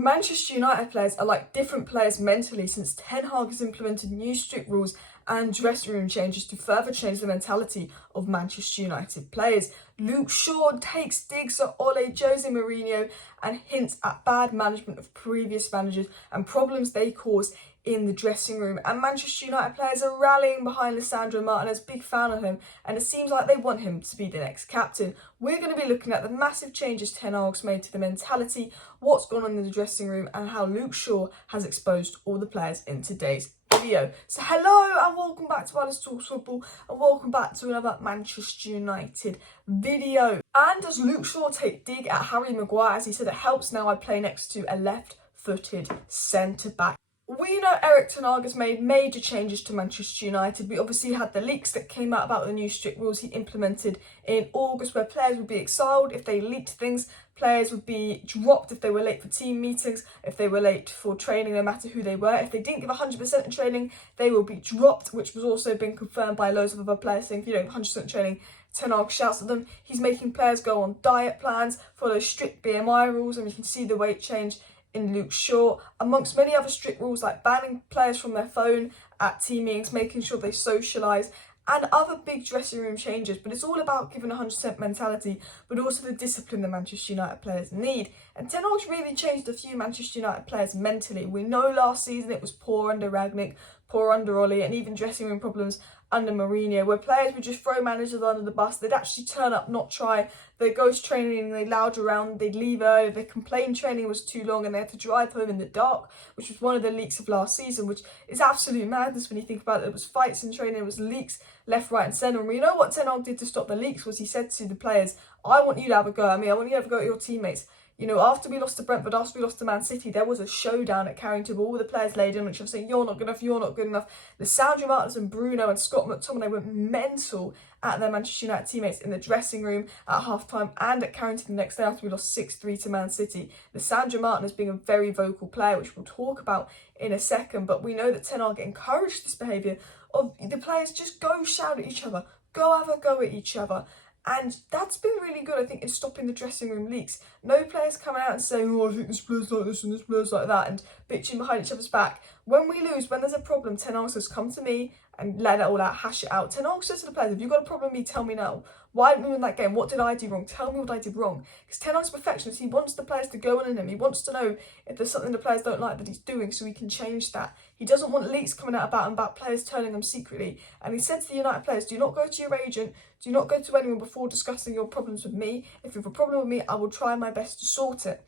Manchester United players are like different players mentally since Ten Hag has implemented new strict rules and dressing room changes to further change the mentality of Manchester United players. Luke Shaw takes digs at Ole Jose Mourinho and hints at bad management of previous managers and problems they caused in the dressing room. And Manchester United players are rallying behind Lisandro Martinez, big fan of him, and it seems like they want him to be the next captain. We're going to be looking at the massive changes Ten Hag's made to the mentality, what's gone on in the dressing room, and how Luke Shaw has exposed all the players in today's video. So hello and welcome back to Alice Talks Football, and welcome back to another Manchester United video. And does Luke Shaw take dig at Harry Maguire, as he said it helps now I play next to a left-footed centre-back. We know Erik Ten Hag has made major changes to Manchester United. We obviously had the leaks that came out about the new strict rules he implemented in August, where players would be exiled if they leaked things, players would be dropped if they were late for team meetings, if they were late for training, no matter who they were. If they didn't give 100% in training, they will be dropped, which was also been confirmed by loads of other players saying if you don't have 100% training, Ten Hag shouts at them. He's making players go on diet plans, follow strict BMI rules, and you can see the weight change in Luke Shaw, amongst many other strict rules like banning players from their phone at team meetings, making sure they socialise, and other big dressing room changes. But it's all about giving 100% mentality, but also the discipline the Manchester United players need. And Ten Hag's really changed a few Manchester United players mentally. We know last season it was poor under Rangnick, poor under Ole, and even dressing room problems under Mourinho, where players would just throw managers under the bus. They'd actually turn up, not try. They'd go to training, they'd lounge around, they'd leave early, they complained training was too long and they had to drive home in the dark, which was one of the leaks of last season, which is absolute madness when you think about it. It was fights in training, it was leaks left, right and centre. And we know what Ten Hag did to stop the leaks was he said to the players, I want you to have a go at me, I want you to have a go at your teammates. You know, after we lost to Brentford, after we lost to Man City, there was a showdown at Carrington where all the players laid in, which I'm saying, you're not good enough, you're not good enough. Lisandro Martinez and Bruno and Scott McTominay went mental at their Manchester United teammates in the dressing room at half-time and at Carrington the next day after we lost 6-3 to Man City. Lisandro Martinez being a very vocal player, which we'll talk about in a second, but we know that Ten Hag encouraged this behaviour of the players just go shout at each other, go have a go at each other. And that's been really good, I think, in stopping the dressing room leaks. No players coming out and saying, oh, I think this player's like this and this player's like that, and bitching behind each other's back. When we lose, when there's a problem, Ten Hag says, come to me and let it all out, hash it out. Ten Hag says to the players, if you've got a problem with me, tell me now. Why didn't we win that game? What did I do wrong? Tell me what I did wrong. Because Ten Hag's perfectionist. He wants the players to go on in him. He wants to know if there's something the players don't like that he's doing so he can change that. He doesn't want leaks coming out about him, about players telling him secretly. And he said to the United players, do not go to your agent, do not go to anyone before discussing your problems with me. If you have a problem with me, I will try my best to sort it.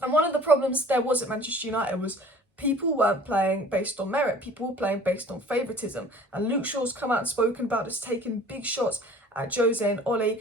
And one of the problems there was at Manchester United was people weren't playing based on merit. People were playing based on favouritism. And Luke Shaw's come out and spoken about this, taking big shots at Jose and Ole.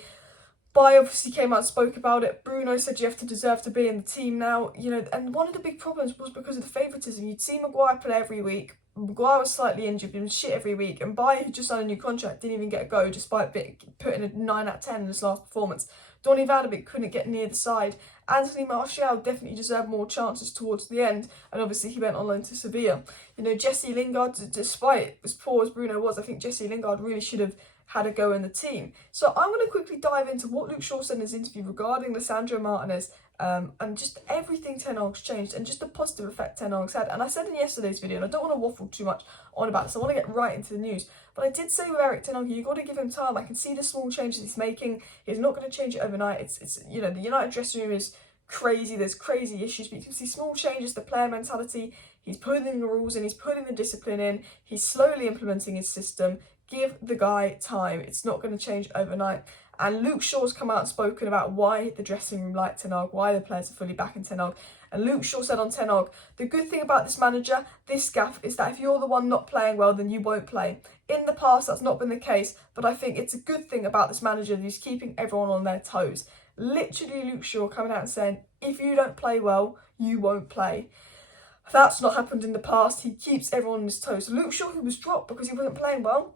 Bai obviously came out and spoke about it. Bruno said you have to deserve to be in the team now. You know, and one of the big problems was because of the favouritism. You'd see Maguire play every week. Maguire was slightly injured, but he was shit every week. And Bai, who just signed a new contract, didn't even get a go despite putting a 9 out of 10 in his last performance. Donny van de Beek couldn't get near the side. Anthony Martial definitely deserved more chances towards the end, and obviously he went on loan to Sevilla. You know, Jesse Lingard, despite as poor as Bruno was, I think Jesse Lingard really should have had a go in the team. So I'm going to quickly dive into what Luke Shaw said in his interview regarding Lisandro Martinez and just everything Ten Hag's changed and just the positive effect Ten Hag's had. And I said in yesterday's video, and I don't want to waffle too much on about this, I want to get right into the news, but I did say with Erik Ten Hag, you've got to give him time. I can see the small changes he's making. He's not going to change it overnight. It's you know, the United dressing room is crazy, there's crazy issues, but you can see small changes, the player mentality, he's putting the rules in, he's putting the discipline in, he's slowly implementing his system. Give the guy time. It's not going to change overnight. And Luke Shaw's come out and spoken about why the dressing room liked Ten Hag, why the players are fully backing Ten Hag. And Luke Shaw said on Ten Hag, the good thing about this manager, this gaff, is that if you're the one not playing well, then you won't play. In the past, that's not been the case, but I think it's a good thing about this manager that he's keeping everyone on their toes. Literally Luke Shaw coming out and saying, if you don't play well, you won't play. That's not happened in the past. He keeps everyone on his toes. So Luke Shaw, who was dropped because he wasn't playing well,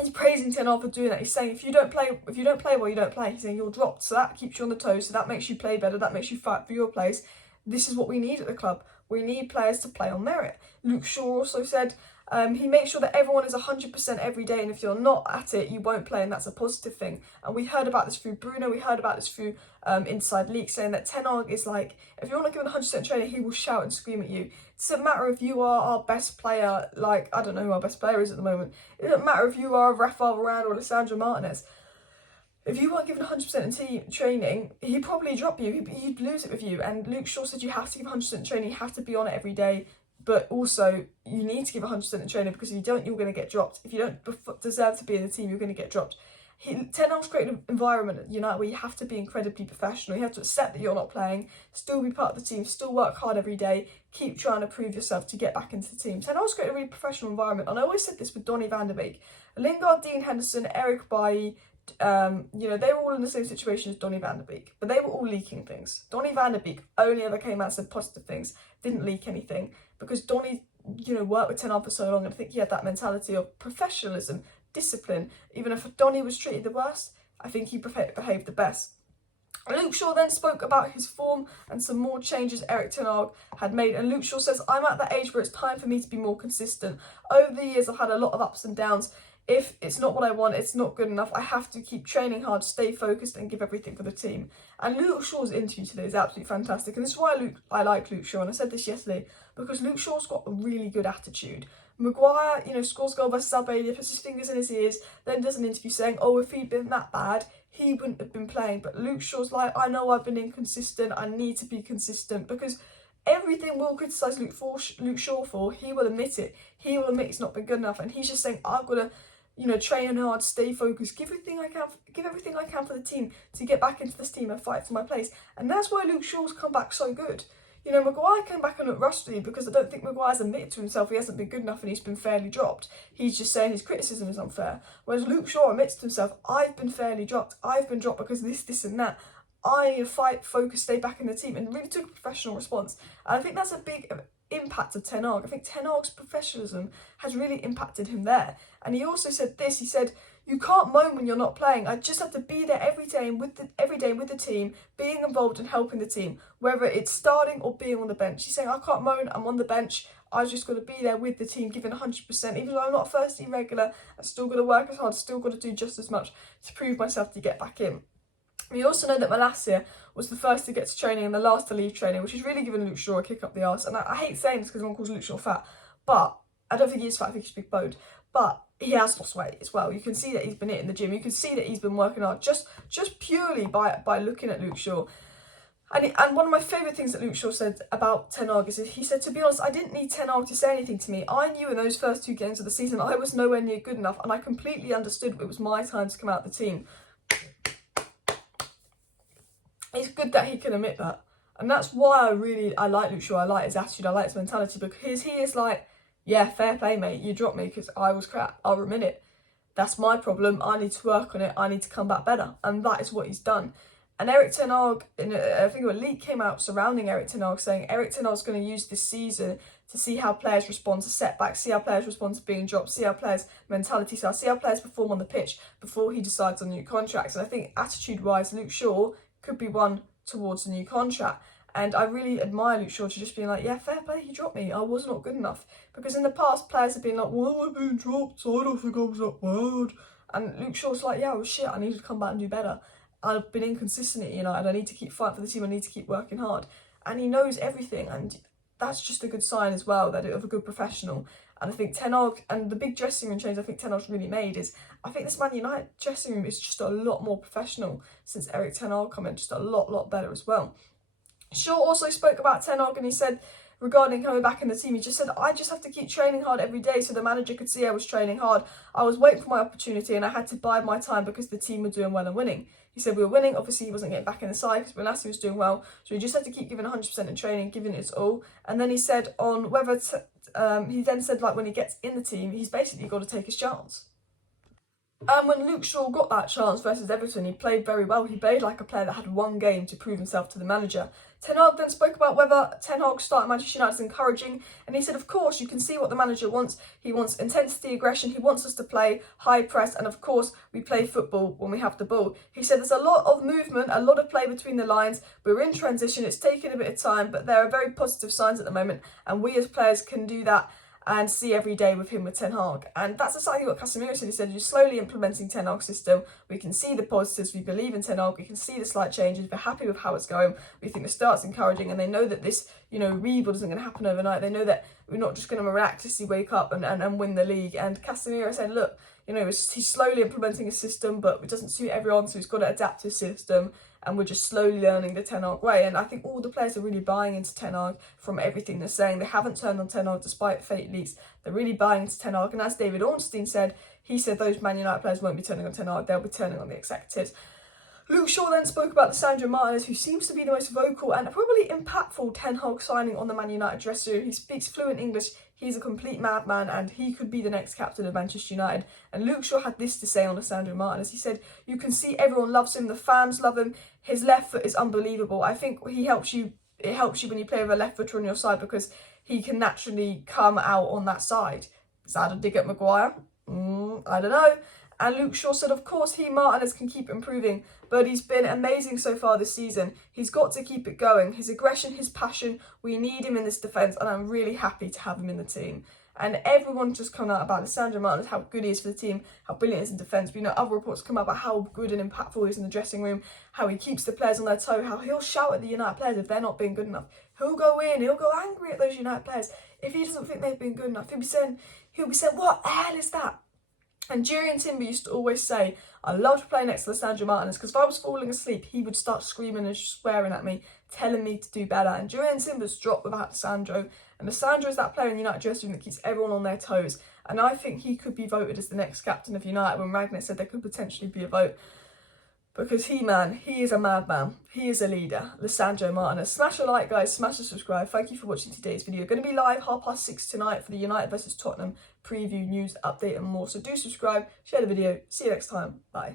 he's praising Ten Hag for doing that. He's saying if you don't play well, you don't play. He's saying you're dropped, so that keeps you on the toes, so that makes you play better, that makes you fight for your place. This is what we need at the club. We need players to play on merit. Luke Shaw also said He makes sure that everyone is 100% every day, and if you're not at it, you won't play, and that's a positive thing. And we heard about this through Bruno, we heard about this through inside leaks, saying that Ten Hag is like, if you're not given 100% training, he will shout and scream at you. It doesn't matter if you are our best player, like, I don't know who our best player is at the moment. It doesn't matter if you are Rafael Varane or Lisandro Martinez. If you weren't given 100% in team training, he'd probably drop you, he'd lose it with you. And Luke Shaw said you have to give 100% training, you have to be on it every day. But also, you need to give 100% in training, because if you don't, you're going to get dropped. If you don't deserve to be in the team, you're going to get dropped. Ten Hag's created an environment at United where you have to be incredibly professional. You have to accept that you're not playing, still be part of the team, still work hard every day, keep trying to prove yourself to get back into the team. Ten Hag's created a really professional environment, and I always said this with Donny van de Beek. Lingard, Dean Henderson, Eric Bailly, they were all in the same situation as Donny van de Beek, but they were all leaking things. Donny van de Beek only ever came out and said positive things, didn't leak anything, because Donny, worked with Ten Hag for so long, and I think he had that mentality of professionalism, discipline. Even if Donny was treated the worst, I think he behaved the best. Luke Shaw then spoke about his form and some more changes Erik Ten Hag had made, and Luke Shaw says, I'm at that age where it's time for me to be more consistent. Over the years, I've had a lot of ups and downs. If it's not what I want, it's not good enough, I have to keep training hard, stay focused and give everything for the team. And Luke Shaw's interview today is absolutely fantastic, and this is why I like Luke Shaw, and I said this yesterday, because Luke Shaw's got a really good attitude. Maguire, scores goal versus Albania, puts his fingers in his ears, then does an interview saying, oh, if he'd been that bad, he wouldn't have been playing. But Luke Shaw's like, I know I've been inconsistent, I need to be consistent, because everything we'll criticise Luke Shaw for, he will admit it. He will admit it's not been good enough, and he's just saying, I've got to train hard, stay focused, give everything I can for the team to get back into this team and fight for my place. And that's why Luke Shaw's come back so good. Maguire came back and looked rusty, because I don't think Maguire's admitted to himself he hasn't been good enough and he's been fairly dropped. He's just saying his criticism is unfair. Whereas Luke Shaw admits to himself, I've been fairly dropped. I've been dropped because of this and that. I need to fight, focus, stay back in the team, and really took a professional response. And I think that's a big impact of Ten Hag. I think Ten Hag's professionalism has really impacted him there. And he also said this, he said, you can't moan when you're not playing. I just have to be there every day with the team, being involved and helping the team, whether it's starting or being on the bench. He's saying, I can't moan, I'm on the bench. I just got to be there with the team, giving 100%. Even though I'm not a first team regular, I've still got to work as hard, still got to do just as much to prove myself to get back in. We also know that Malacia was the first to get to training and the last to leave training, which has really given Luke Shaw a kick up the arse. And I hate saying this because everyone calls Luke Shaw fat, but I don't think he is fat, I think he's big boned. But he has lost weight as well. You can see that he's been hitting the gym. You can see that he's been working hard just purely by looking at Luke Shaw. And one of my favourite things that Luke Shaw said about Ten Hag is he said, to be honest, I didn't need Ten Hag to say anything to me. I knew in those first 2 games of the season I was nowhere near good enough, and I completely understood it was my time to come out of the team. It's good that he can admit that. And that's why I like Luke Shaw. I like his attitude, I like his mentality, because he is like, yeah, fair play, mate. You dropped me because I was crap. I'll admit it. That's my problem. I need to work on it. I need to come back better. And that is what he's done. And Erik Ten Hag, I think a leak came out surrounding Erik Ten Hag, saying Erik Ten Hag's going to use this season to see how players respond to setbacks, see how players respond to being dropped, see how players' mentality starts, see how players perform on the pitch before he decides on new contracts. And I think attitude-wise, Luke Shaw could be one towards a new contract. And I really admire Luke Shaw to just being like, yeah, fair play, he dropped me. I was not good enough. Because in the past, players have been like, well, I've been dropped, so I don't think I was that bad. And Luke Shaw's like, yeah, I was shit. I need to come back and do better. I've been inconsistent at United. I need to keep fighting for the team. I need to keep working hard. And he knows everything. And that's just a good sign as well, that of a good professional. And I think Ten Hag, and the big dressing room change I think Ten Hag's really made is, I think this Man United dressing room is just a lot more professional since Erik Ten Hag come in, just a lot better as well. Shaw also spoke about Ten Hag, and he said, regarding coming back in the team, he just said, I just have to keep training hard every day so the manager could see I was training hard. I was waiting for my opportunity and I had to bide my time because the team were doing well and winning. He said we were winning. Obviously, he wasn't getting back in the side because Benassi was doing well. So he just had to keep giving 100% in training, giving it his all. And then he said on whether, he then said like when he gets in the team, he's basically got to take his chance. And when Luke Shaw got that chance versus Everton, he played very well. He played like a player that had one game to prove himself to the manager. Ten Hag then spoke about whether Ten Hag starting Manchester United is encouraging, and he said, of course, you can see what the manager wants. He wants intensity, aggression, he wants us to play high press, and of course, we play football when we have the ball. He said there's a lot of movement, a lot of play between the lines. We're in transition, it's taking a bit of time, but there are very positive signs at the moment, and we as players can do that. and see every day with him with Ten Hag. And that's exactly what Casemiro said. He said, you're slowly implementing Ten Hag's system. We can see the positives. We believe in Ten Hag. We can see the slight changes. We're happy with how it's going. We think the start's encouraging, and they know that this, rebuild isn't going to happen overnight. They know that we're not just going to miraculously wake up and win the league. And Casemiro said, look, he's slowly implementing a system, but it doesn't suit everyone, so he's got to adapt to his system. And we're just slowly learning the Ten Hag way. And I think all the players are really buying into Ten Hag from everything they're saying. They haven't turned on Ten Hag despite fake leaks. They're really buying into Ten Hag. And as David Ornstein said, he said those Man United players won't be turning on Ten Hag. They'll be turning on the executives. Luke Shaw then spoke about Lisandro Martinez, who seems to be the most vocal and probably impactful Ten Hag signing on the Man United dressing room. He speaks fluent English. He's a complete madman, and he could be the next captain of Manchester United. And Luke Shaw had this to say on Lisandro Martinez. He said, you can see everyone loves him. The fans love him. His left foot is unbelievable. I think it helps you when you play with a left footer on your side, because he can naturally come out on that side. Is that a dig at Maguire? I don't know. And Luke Shaw said, of course, Martinez can keep improving, but he's been amazing so far this season. He's got to keep it going. His aggression, his passion, we need him in this defence, and I'm really happy to have him in the team. And everyone's just come out about Lisandro Martinez, how good he is for the team, how brilliant he is in defence. But other reports come out about how good and impactful he is in the dressing room, how he keeps the players on their toe, how he'll shout at the United players if they're not being good enough. He'll go in, he'll go angry at those United players. If he doesn't think they've been good enough, he'll be saying, what the hell is that? And Julian Timber used to always say, I loved playing next to Lisandro Martinez, because if I was falling asleep, he would start screaming and swearing at me, telling me to do better. And Julian Timber's dropped without Lisandro. And Lisandro is that player in the United dressing room that keeps everyone on their toes. And I think he could be voted as the next captain of United when Ragnar said there could potentially be a vote. Because he is a madman. He is a leader. Lisandro Martinez. Smash a like, guys. Smash a subscribe. Thank you for watching today's video. Going to be live 6:30 tonight for the United versus Tottenham preview, news, update and more. So do subscribe, share the video. See you next time. Bye.